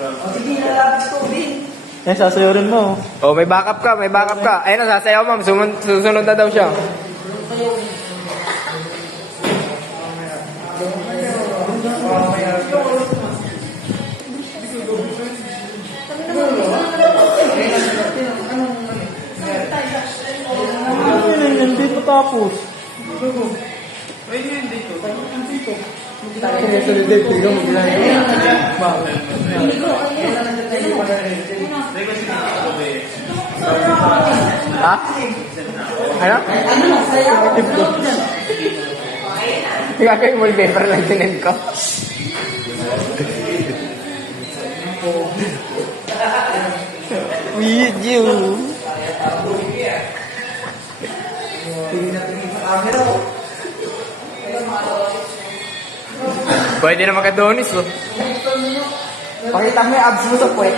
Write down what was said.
Sige, lalabas ko, Bin. Eh, sasayarin mo. Oh, may backup ka, may backup ka. Ayun na, sasayaw ma'am. Susunod na daw siya. Hindi pa tapos. Ha? Ano? Gagawin wallpaper lang tinan ko. With you. Pwede na magka-donis, oh. Pakita mo yung abs mo sa puwet.